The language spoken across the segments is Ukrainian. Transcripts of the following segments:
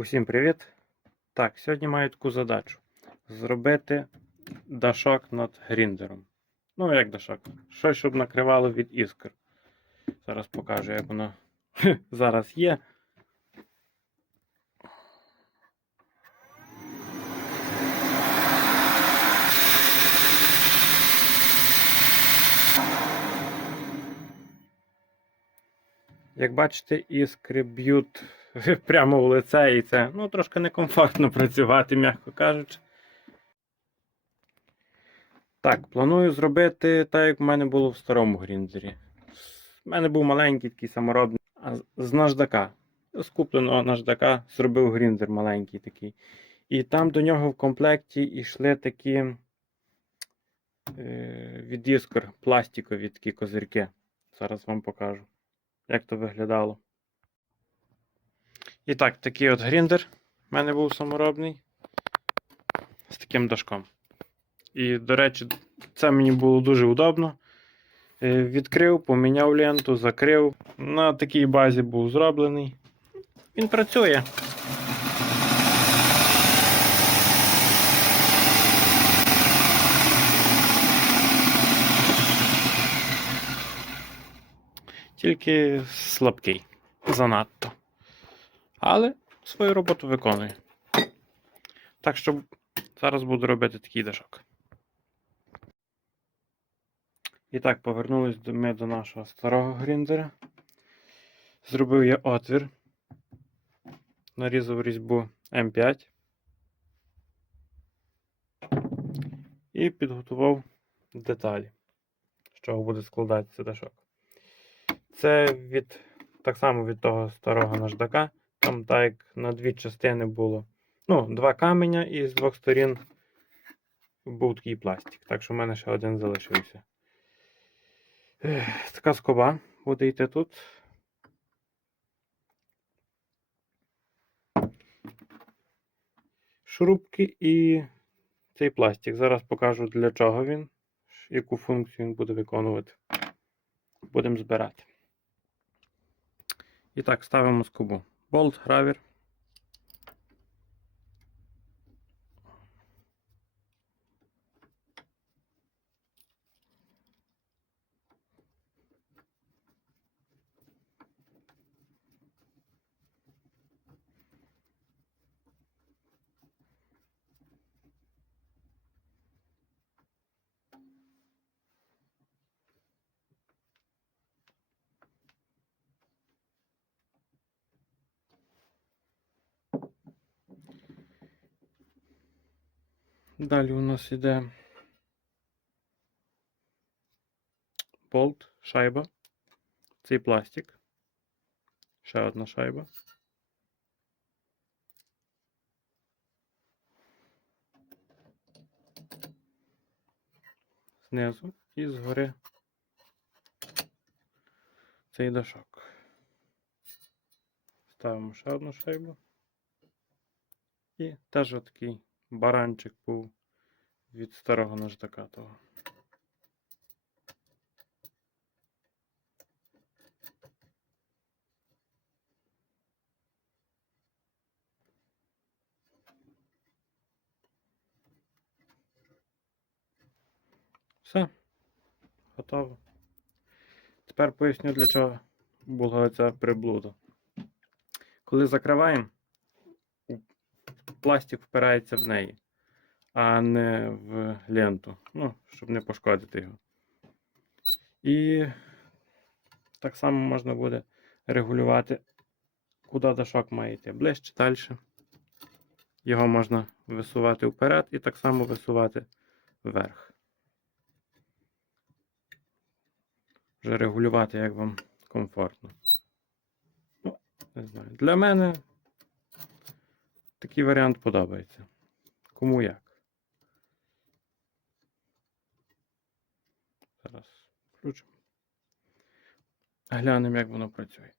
Усім привіт! Так, сьогодні маю таку задачу: зробити дашок над гріндером. Ну, як дашок? Щось, щоб накривало від іскр. Зараз покажу, як воно зараз є. Як бачите, іскри б'ють прямо в лице, і це ну, трошки некомфортно працювати, м'яко кажучи. Так, планую зробити так, як в мене було в старому гріндзері. У мене був маленький такий саморобний, а з- наждака. З купленого наждака зробив гріндзер маленький такий. І там до нього в комплекті йшли такі е, від іскр пластикові такі козирки. Зараз вам покажу, як то виглядало. І так, такий от гріндер в мене був саморобний з таким дашком. І, до речі, це мені було дуже удобно. Е, Відкрив, поміняв ленту, закрив. На такій базі був зроблений. Він працює. Тільки слабкий. Занадто. Але свою роботу виконує. Так що зараз буду робити такий дашок. І так, повернулись ми до нашого старого гріндера. Зробив я отвір. Нарізав різьбу М5. І підготував деталі, з чого буде складатися дашок. Це від так само від того старого наждака. Там так на дві частини було. Ну, два каменя і з двох сторін був такий пластик. Так що в мене ще один залишився. Така скоба буде йти тут. Шурупки і цей пластик. Зараз покажу для чого він, яку функцію він буде виконувати. Будемо збирати. І так, ставимо скобу. Болт, гравір. Далі у нас іде болт, шайба, цей пластик. Ще одна шайба. Знизу і згори цей дашок. Ставимо ще одну шайбу. І теж отакий баранчик був від старого наждака того. Все. Готово. Тепер поясню, для чого була ця приблуда. Коли закриваємо, пластик впирається в неї, а не в ленту. Ну, щоб не пошкодити його. І так само можна буде регулювати, куди дашок має йти. Ближче, далі. Його можна висувати вперед і так само висувати вверх. Вже регулювати, як вам комфортно. Ну, не знаю. Для мене такий варіант подобається. Кому як. Зараз включимо. Глянемо, як воно працює.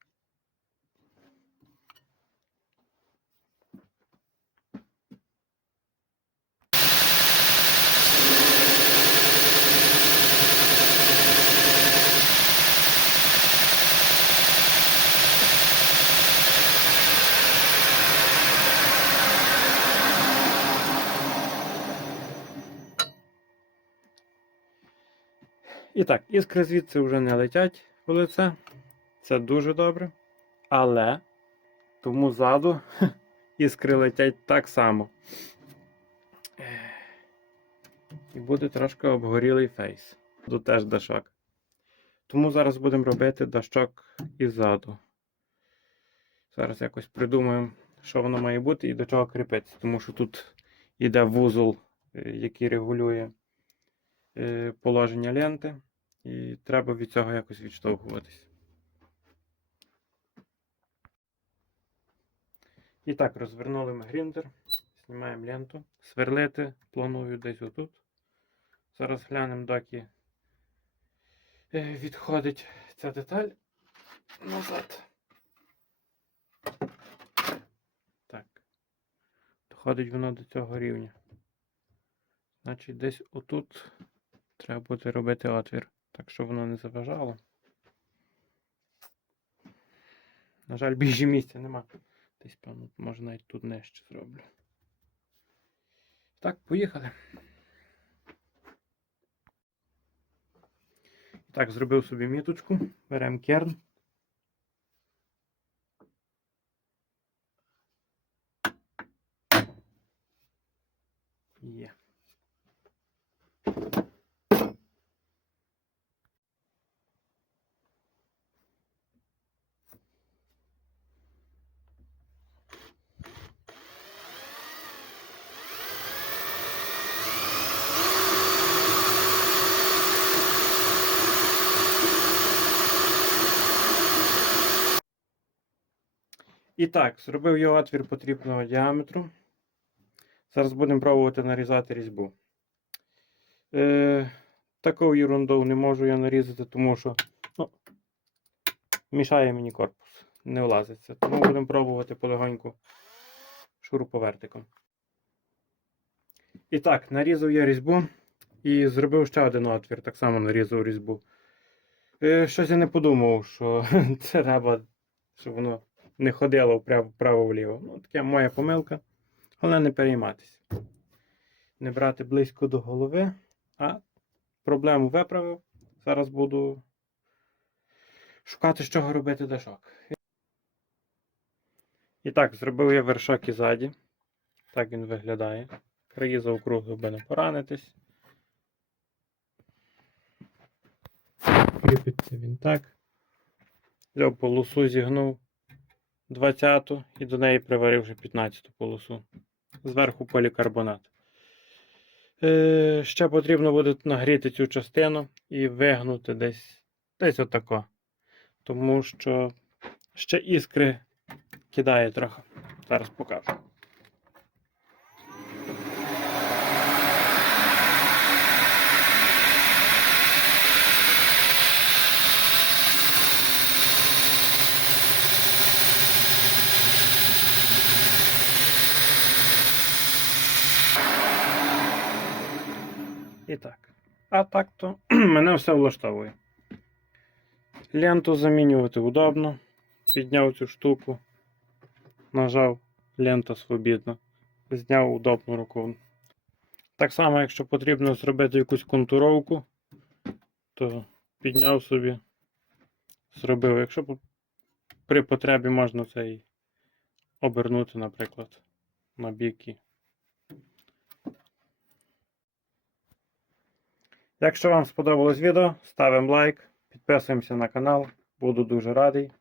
І так, іскри звідси вже не летять у лице. Це дуже добре. Але тому ззаду іскри летять так само. І буде трошки обгорілий фейс. Тут теж дашок. Тому зараз будемо робити дашок іззаду. Зараз якось придумаємо, що воно має бути і до чого кріпитися. Тому що тут йде вузол, е, який регулює е, положення ленти. І треба від цього якось відштовхуватись. І так, розвернули ми гріндер, знімаємо ленту. Сверлити планую десь отут. Зараз глянемо, доки е, відходить ця деталь назад. Так. Доходить воно до цього рівня. Значить, десь отут треба буде робити отвір, так щоб воно не заважало. На жаль, більше місця нема. Десь, певно, може навіть тут нижче зроблю. Так, поїхали. І Так, зробив собі міточку. Беремо керн. Є. І так, зробив я отвір потрібного діаметру. Зараз будемо пробувати нарізати різьбу. Е, таку ерунду не можу я нарізати, тому що ну, мішає мені корпус. Не влазиться. Тому будемо пробувати полегоньку шуруповертиком. І так, нарізав я різьбу і зробив ще один отвір. Так само нарізав різьбу. Е, щось я не подумав, що треба, щоб воно не ходило вправо-вліво. Ну, таке моя помилка. Але не перейматися. Не брати близько до голови, а проблему виправив. Зараз буду шукати, з чого робити дашок. І так, зробив я вершок і ззаді. Так він виглядає. Краї заокруглив, би не поранитись. Кріпиться він так. Взяв полосу зігнув 20 і до неї приварив вже 15 полосу. Зверху полікарбонат. Е, ще потрібно буде нагріти цю частину і вигнути десь десь отако. Тому що ще іскри кидає трохи. Зараз покажу. І так. А так то мене все влаштовує. Ленту замінювати удобно. Підняв цю штуку, нажав лента свобідно, зняв удобну руку. Так само, якщо потрібно зробити якусь контуровку, то підняв собі, зробив. Якщо при потребі можна це і обернути, наприклад, на біки. Якщо вам сподобалось відео, ставимо лайк, підписуємося на канал. Буду дуже радий.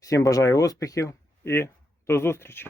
Всім бажаю успіхів і до зустрічі!